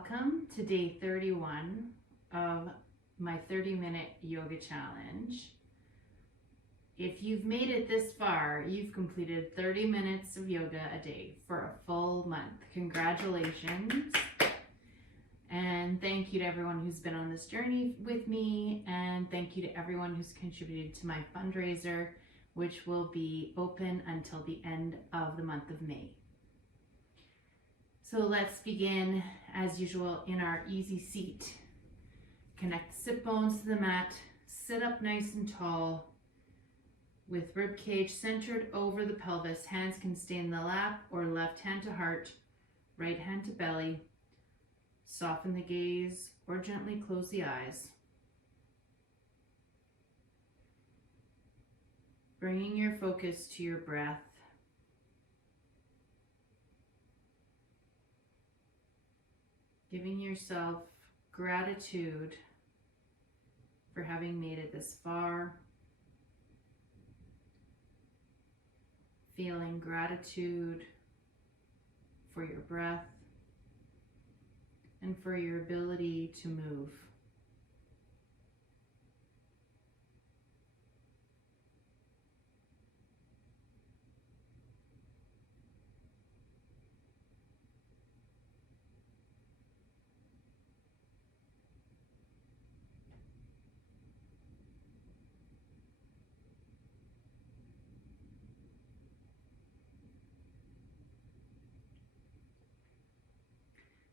Welcome to day 31 of my 30-minute yoga challenge. If you've made it this far, you've completed 30 minutes of yoga a day for a full month. Congratulations. And thank you to everyone who's been on this journey with me, and thank you to everyone who's contributed to my fundraiser, which will be open until the end of the month of May. So let's begin, as usual, in our easy seat. Connect the sit bones to the mat, sit up nice and tall, with rib cage centered over the pelvis. Hands can stay in the lap or left hand to heart, right hand to belly. Soften the gaze or gently close the eyes. Bringing your focus to your breath. Giving yourself gratitude for having made it this far. Feeling gratitude for your breath and for your ability to move.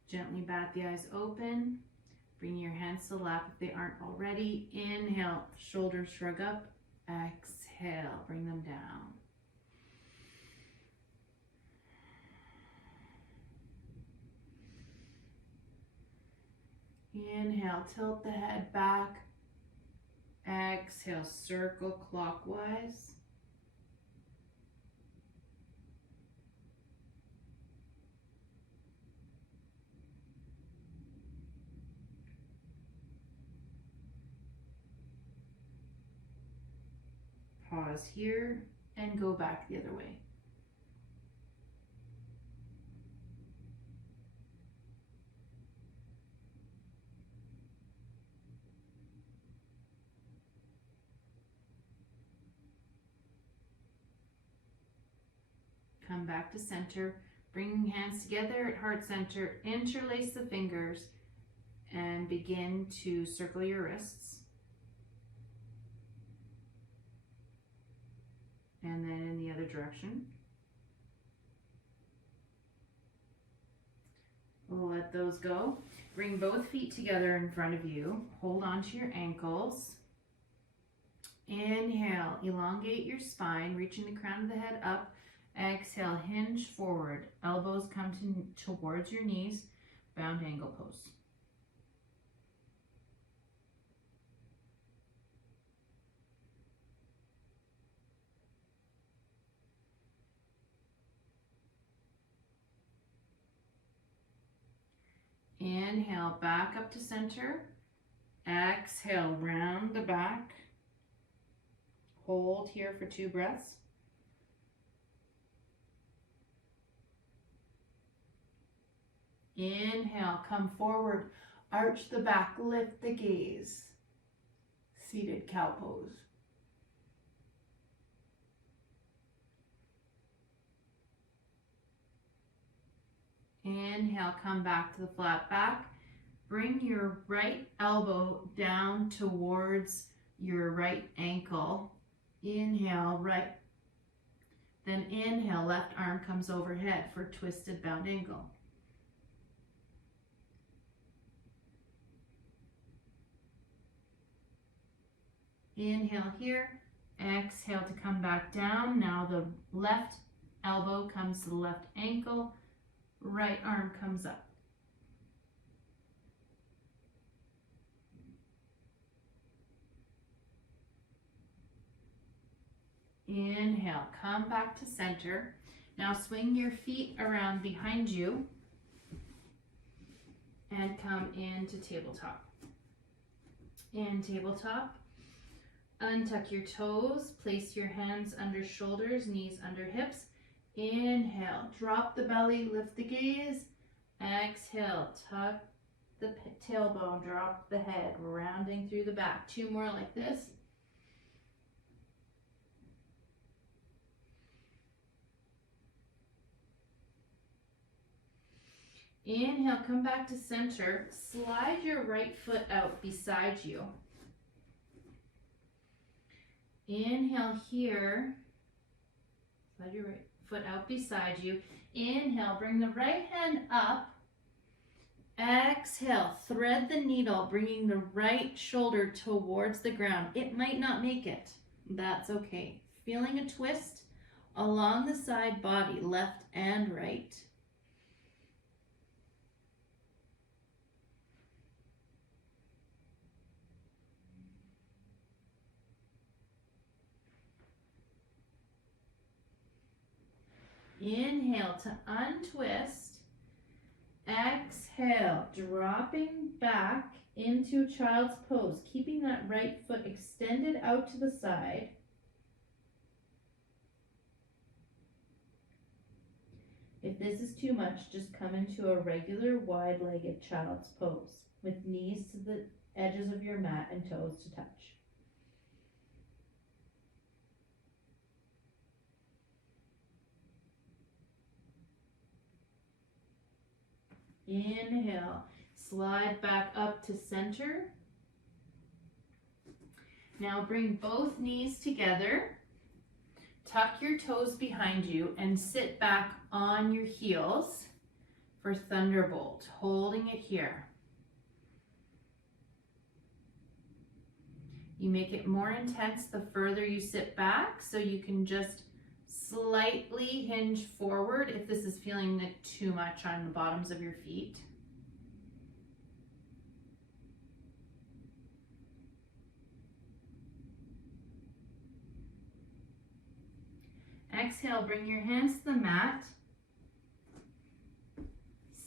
Gently bat the eyes open. Bring your hands to the lap if they aren't already. Inhale, shoulders shrug up. Exhale, bring them down. Inhale, tilt the head back. Exhale, circle clockwise. Pause here and go back the other way. Come back to center, bringing hands together at heart center, interlace the fingers and begin to circle your wrists. And then in the other direction. We'll let those go. Bring both feet together in front of you. Hold on to your ankles. Inhale, elongate your spine, reaching the crown of the head up. Exhale, hinge forward. Elbows come towards your knees. Bound angle pose. Inhale, back up to center. Exhale, round the back. Hold here for 2 breaths. Inhale, come forward, arch the back, lift the gaze. Seated cow pose. Inhale, come back to the flat back. Bring your right elbow down towards your right ankle. Inhale, right. Then inhale, left arm comes overhead for twisted bound angle. Inhale here, exhale to come back down. Now the left elbow comes to the left ankle, right arm comes up. Inhale, come back to center. Now swing your feet around behind you and come into tabletop. In tabletop, untuck your toes, place your hands under shoulders, knees under hips. Inhale, drop the belly, lift the gaze. Exhale, tuck the tailbone, drop the head, rounding through the back. 2 more like this. Inhale, come back to center. Slide your right foot out beside you. Inhale here. Slide your right foot out beside you. Inhale, bring the right hand up. Exhale, thread the needle, bringing the right shoulder towards the ground. It might not make it. That's okay. Feeling a twist along the side body, left and right. Inhale to untwist. Exhale, dropping back into child's pose, keeping that right foot extended out to the side. If this is too much, just come into a regular wide-legged child's pose with knees to the edges of your mat and toes to touch. Inhale, slide back up to center. Now bring both knees together. Tuck your toes behind you and sit back on your heels for Thunderbolt, holding it here. You make it more intense the further you sit back, so you can just slightly hinge forward if this is feeling too much on the bottoms of your feet. Exhale, bring your hands to the mat.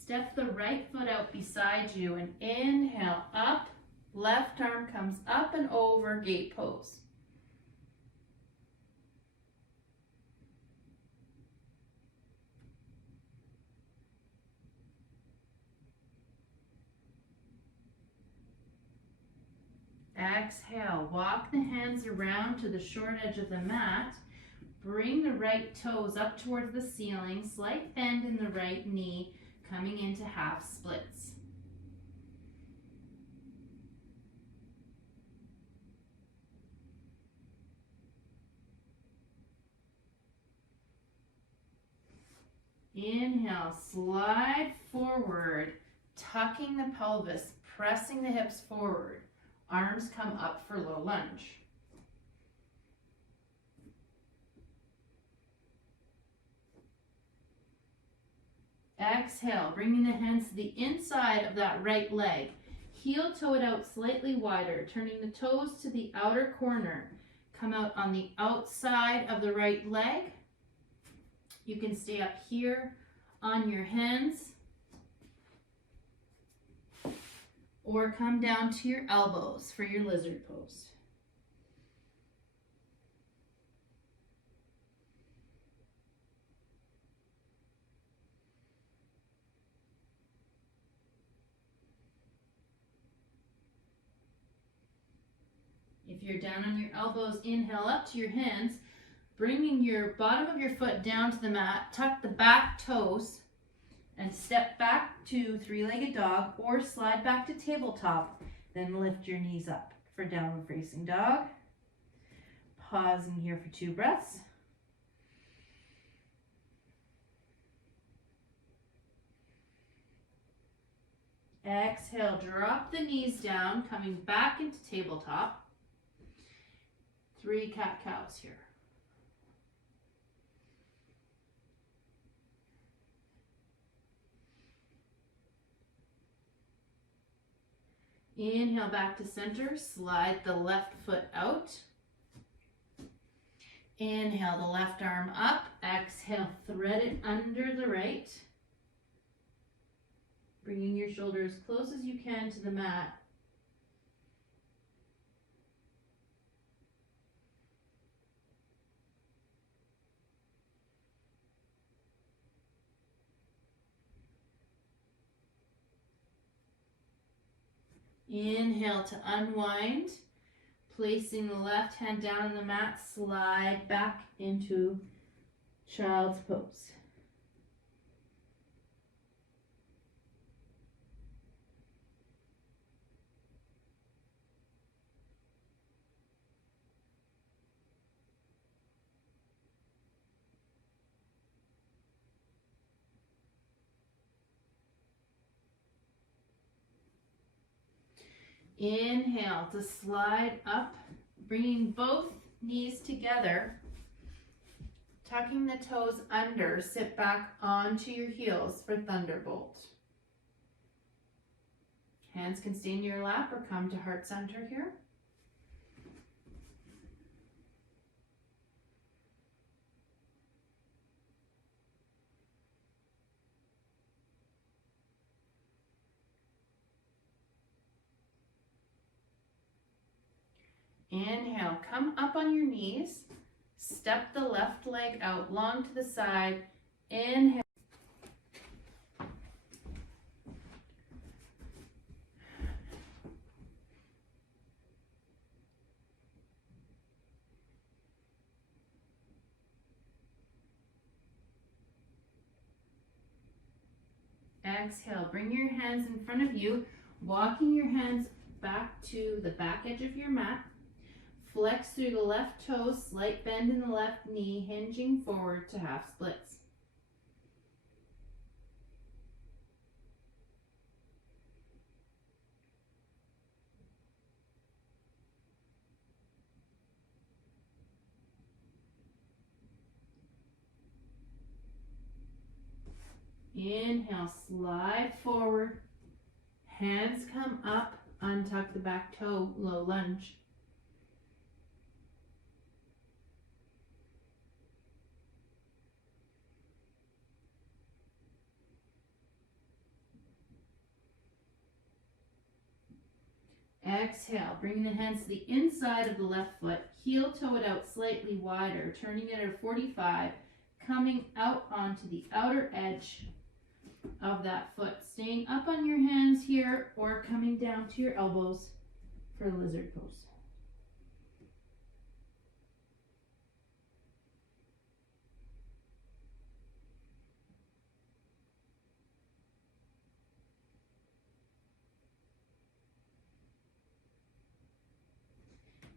Step the right foot out beside you and inhale up. Left arm comes up and over, gate pose. Exhale, walk the hands around to the short edge of the mat. Bring the right toes up towards the ceiling, slight bend in the right knee, coming into half splits. Inhale, slide forward, tucking the pelvis, pressing the hips forward. Arms come up for low lunge. Exhale, bringing the hands to the inside of that right leg. Heel toe it out slightly wider, turning the toes to the outer corner. Come out on the outside of the right leg. You can stay up here on your hands or come down to your elbows for your lizard pose. If you're down on your elbows, inhale up to your hands, bringing your bottom of your foot down to the mat, tuck the back toes, and step back to three-legged dog or slide back to tabletop. Then lift your knees up for downward facing dog. Pausing here for 2 breaths. Exhale, drop the knees down, coming back into tabletop. 3 cat-cows here. Inhale back to center, slide the left foot out. Inhale the left arm up, exhale, thread it under the right. Bringing your shoulder as close as you can to the mat. Inhale to unwind. Placing the left hand down on the mat, slide back into child's pose. Inhale to slide up, bringing both knees together, tucking the toes under, sit back onto your heels for Thunderbolt. Hands can stay in your lap or come to heart center here. Inhale, come up on your knees, step the left leg out long to the side, inhale. Exhale, bring your hands in front of you, walking your hands back to the back edge of your mat. Flex through the left toe, slight bend in the left knee, hinging forward to half splits. Inhale, slide forward, hands come up, untuck the back toe, low lunge. Exhale, bring the hands to the inside of the left foot, heel toe it out slightly wider, turning it at a 45, coming out onto the outer edge of that foot, staying up on your hands here or coming down to your elbows for lizard pose.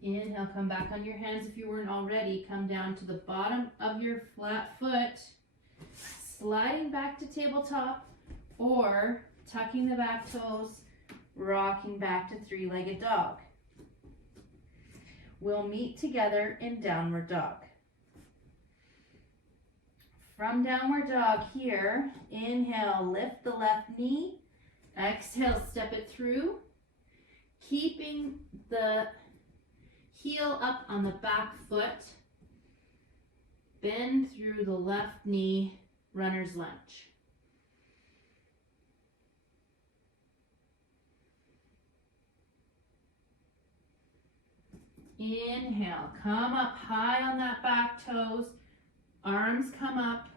Inhale, come back on your hands if you weren't already. Come down to the bottom of your flat foot, sliding back to tabletop or tucking the back toes, rocking back to three-legged dog. We'll meet together in downward dog. From downward dog here, inhale, lift the left knee. Exhale, step it through, keeping the heel up on the back foot, bend through the left knee, runner's lunge. Inhale, come up high on that back toes, arms come up,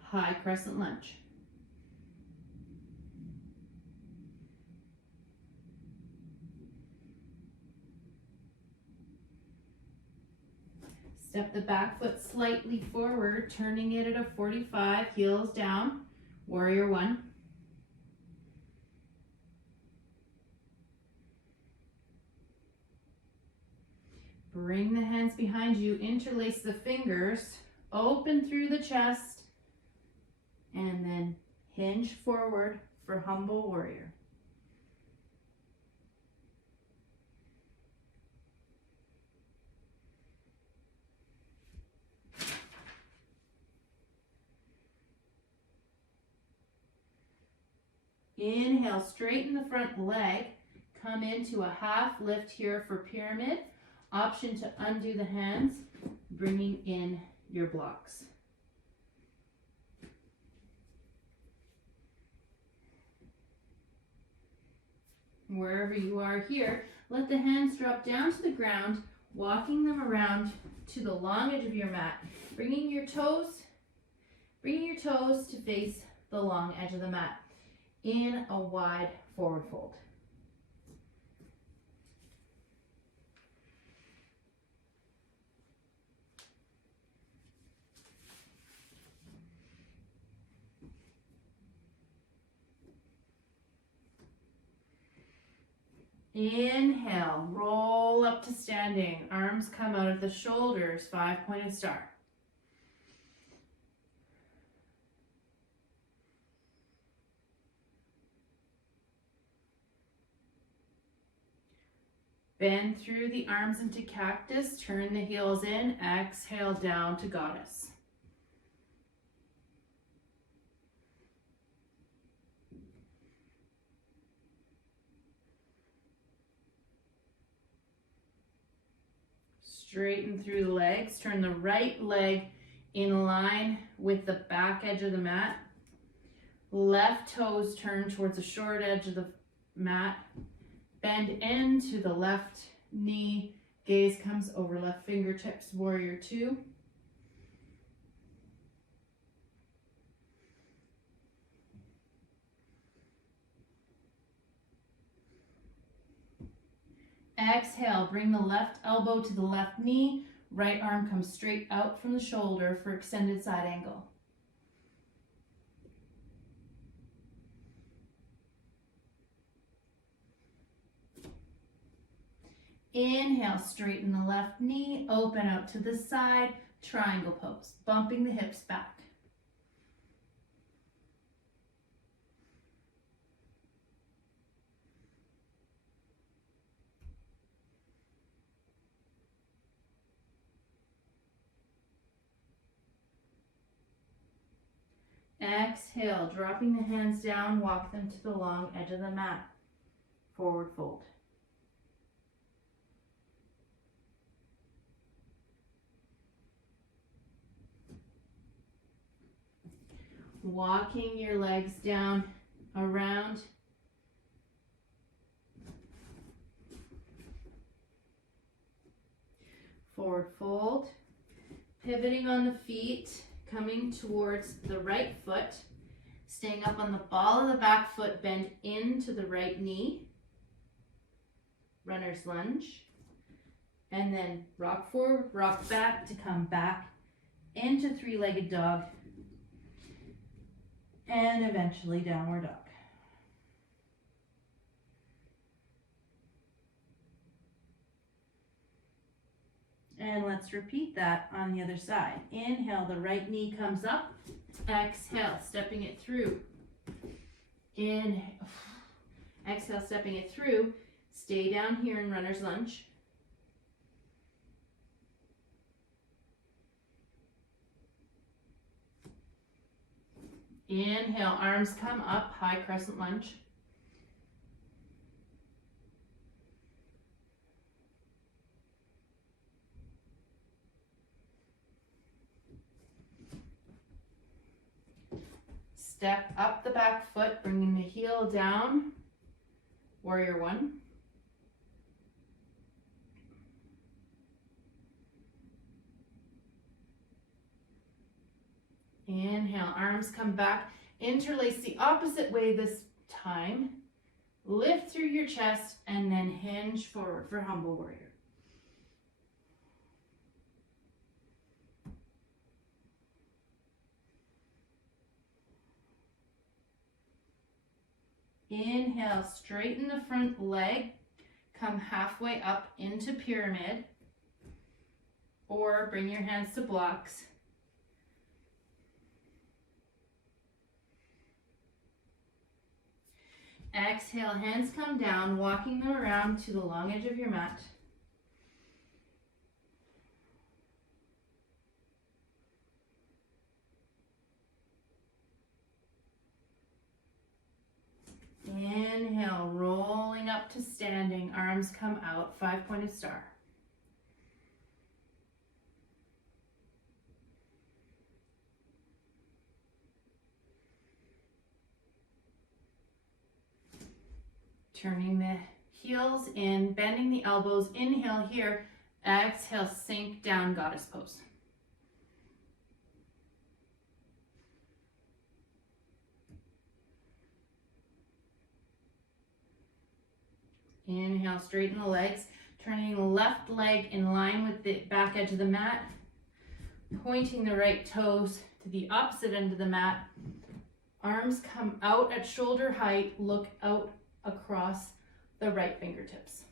high crescent lunge. Step the back foot slightly forward, turning it at a 45, heels down, warrior one. Bring the hands behind you, interlace the fingers, open through the chest, and then hinge forward for humble warrior. Inhale, straighten the front leg, come into a half lift here for pyramid. Option to undo the hands, bringing in your blocks. Wherever you are here, let the hands drop down to the ground, walking them around to the long edge of your mat, bringing your toes to face the long edge of the mat in a wide forward fold. Inhale, roll up to standing. Arms come out at the shoulders, 5-pointed star. Bend through the arms into cactus, turn the heels in, exhale down to goddess. Straighten through the legs, turn the right leg in line with the back edge of the mat. Left toes turn towards the short edge of the mat. Bend into the left knee, gaze comes over left fingertips, warrior 2. Exhale, bring the left elbow to the left knee, right arm comes straight out from the shoulder for extended side angle. Inhale, straighten the left knee, open out to the side, triangle pose, bumping the hips back. Exhale, dropping the hands down, walk them to the long edge of the mat. Forward fold. Walking your legs down, around. Forward fold. Pivoting on the feet, coming towards the right foot. Staying up on the ball of the back foot, bend into the right knee. Runner's lunge. And then rock forward, rock back to come back into three-legged dog. And eventually downward dog. And let's repeat that on the other side. Inhale, the right knee comes up. Exhale, stepping it through. Inhale. Exhale, stepping it through. Stay down here in runner's lunge. Inhale, arms come up, high crescent lunge. Step up the back foot, bringing the heel down, warrior 1. Inhale, arms come back, interlace the opposite way this time. Lift through your chest and then hinge forward for humble warrior. Inhale, straighten the front leg, come halfway up into pyramid, or bring your hands to blocks. Exhale, hands come down, walking them around to the long edge of your mat. Inhale, rolling up to standing, arms come out, 5-pointed star. Turning the heels in, bending the elbows, inhale here, exhale, sink down, goddess pose. Inhale, straighten the legs, turning the left leg in line with the back edge of the mat, pointing the right toes to the opposite end of the mat. Arms come out at shoulder height, look out across the right fingertips.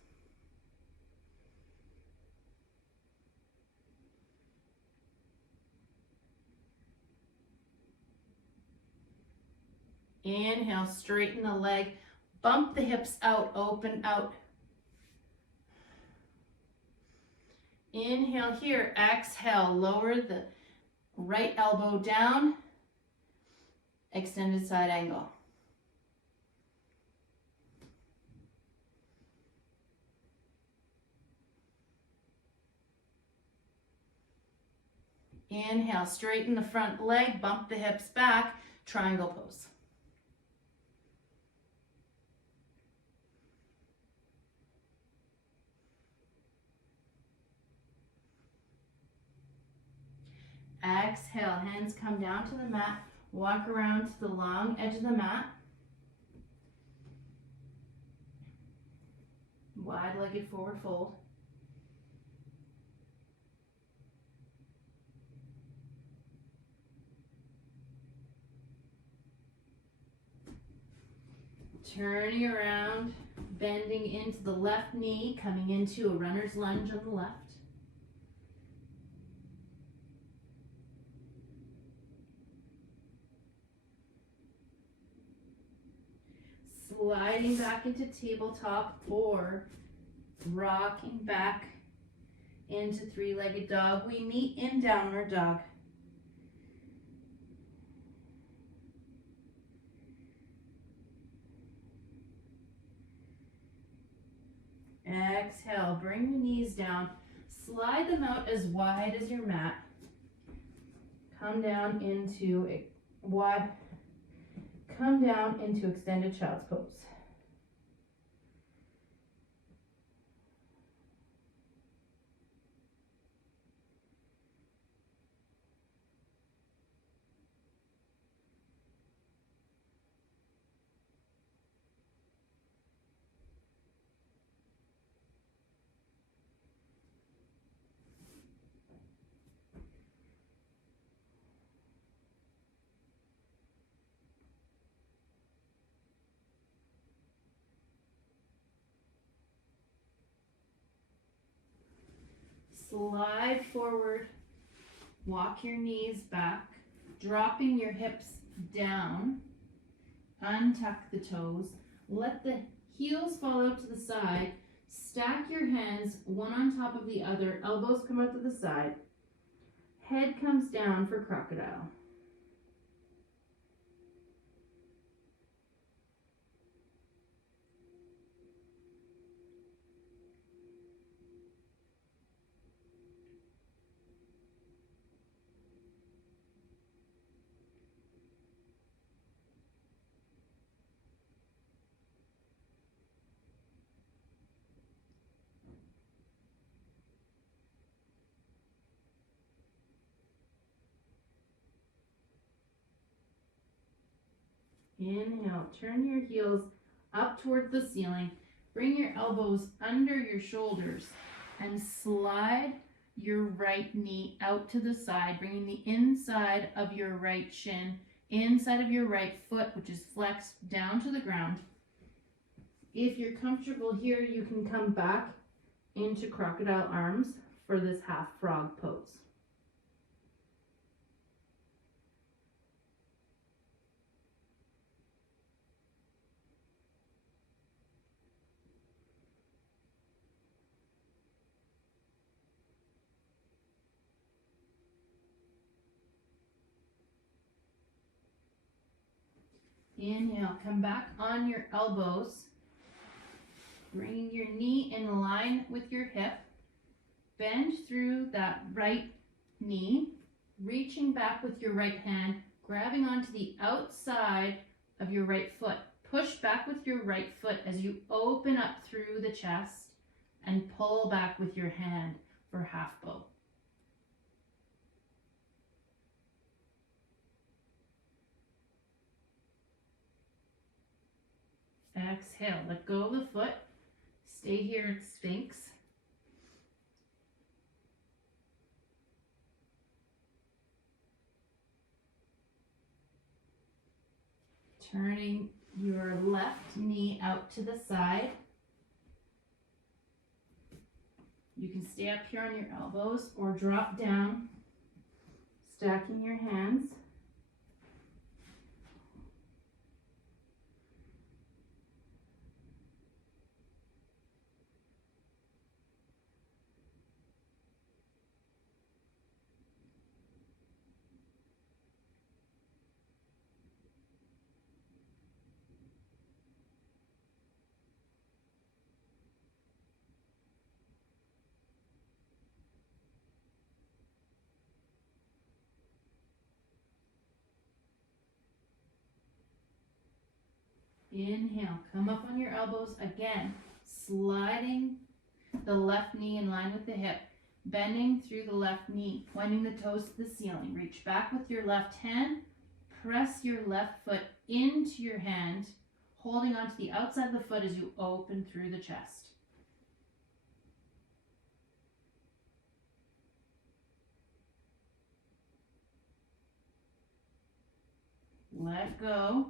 Inhale, straighten the leg, bump the hips out, open out. Inhale here, exhale, lower the right elbow down, extended side angle. Inhale, straighten the front leg, bump the hips back, triangle pose. Exhale, hands come down to the mat, walk around to the long edge of the mat. Wide-legged forward fold. Turning around, bending into the left knee, coming into a runner's lunge on the left. Sliding back into tabletop or rocking back into three-legged dog. We meet in downward dog. Exhale, bring the knees down. Slide them out as wide as your mat. Come down into a wide. Come down into extended child's pose. Slide forward, walk your knees back, dropping your hips down, untuck the toes, let the heels fall out to the side, stack your hands one on top of the other, elbows come out to the side, head comes down for crocodile. Inhale, turn your heels up towards the ceiling. Bring your elbows under your shoulders and slide your right knee out to the side, bringing the inside of your right shin, inside of your right foot, which is flexed down to the ground. If you're comfortable here, you can come back into crocodile arms for this half frog pose. Inhale, come back on your elbows, bringing your knee in line with your hip. Bend through that right knee, reaching back with your right hand, grabbing onto the outside of your right foot. Push back with your right foot as you open up through the chest and pull back with your hand for half bow. Exhale, let go of the foot. Stay here at Sphinx. Turning your left knee out to the side. You can stay up here on your elbows or drop down, stacking your hands. Inhale, come up on your elbows again, sliding the left knee in line with the hip, bending through the left knee, pointing the toes to the ceiling. Reach back with your left hand, press your left foot into your hand, holding onto the outside of the foot as you open through the chest. Let go.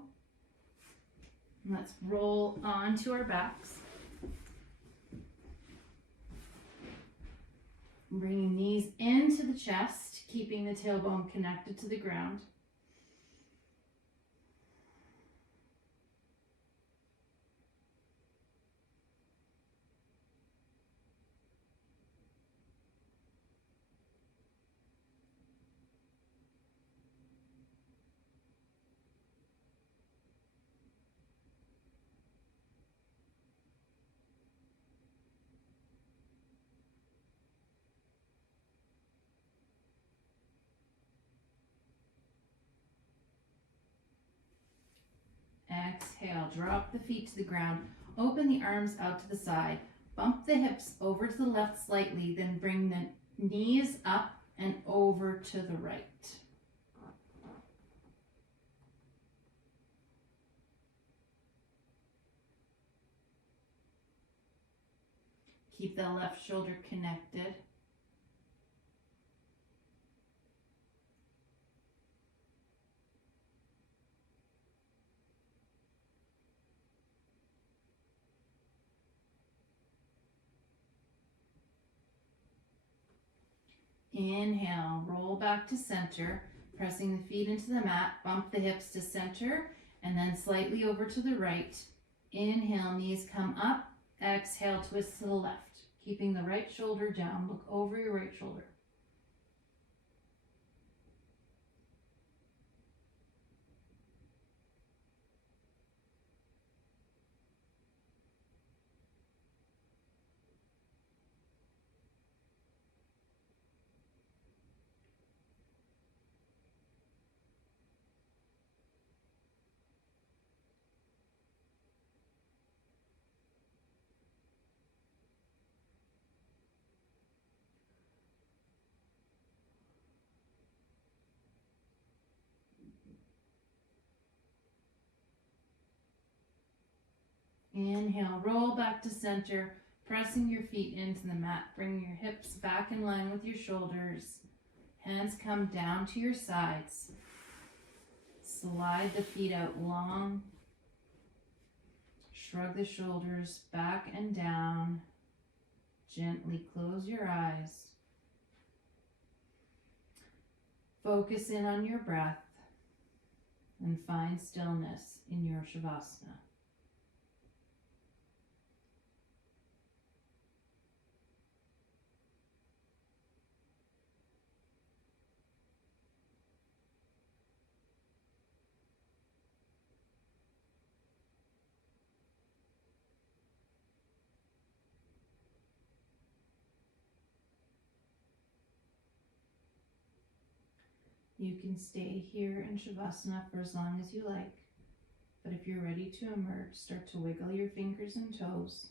Let's roll onto our backs. Bringing knees into the chest, keeping the tailbone connected to the ground. Exhale, drop the feet to the ground, open the arms out to the side, bump the hips over to the left slightly, then bring the knees up and over to the right. Keep the left shoulder connected. Inhale, roll back to center, pressing the feet into the mat, bump the hips to center, and then slightly over to the right. Inhale, knees come up. Exhale, twist to the left, keeping the right shoulder down. Look over your right shoulder. Inhale, roll back to center, pressing your feet into the mat, bringing your hips back in line with your shoulders. Hands come down to your sides. Slide the feet out long. Shrug the shoulders back and down. Gently close your eyes. Focus in on your breath and find stillness in your Shavasana. You can stay here in Shavasana for as long as you like, but if you're ready to emerge, start to wiggle your fingers and toes.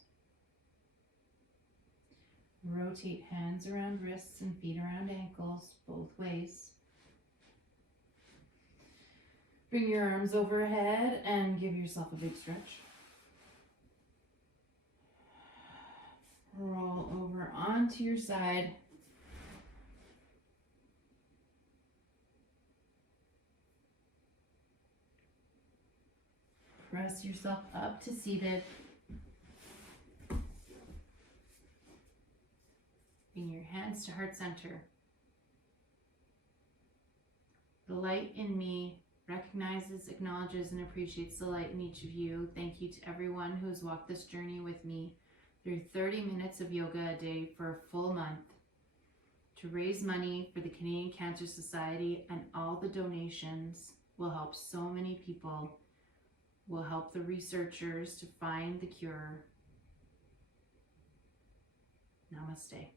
Rotate hands around wrists and feet around ankles, both ways. Bring your arms overhead and give yourself a big stretch. Roll over onto your side. Press yourself up to seated. Bring your hands to heart center. The light in me recognizes, acknowledges, and appreciates the light in each of you. Thank you to everyone who has walked this journey with me through 30 minutes of yoga a day for a full month to raise money for the Canadian Cancer Society, and all the donations will help so many people, will help the researchers to find the cure. Namaste.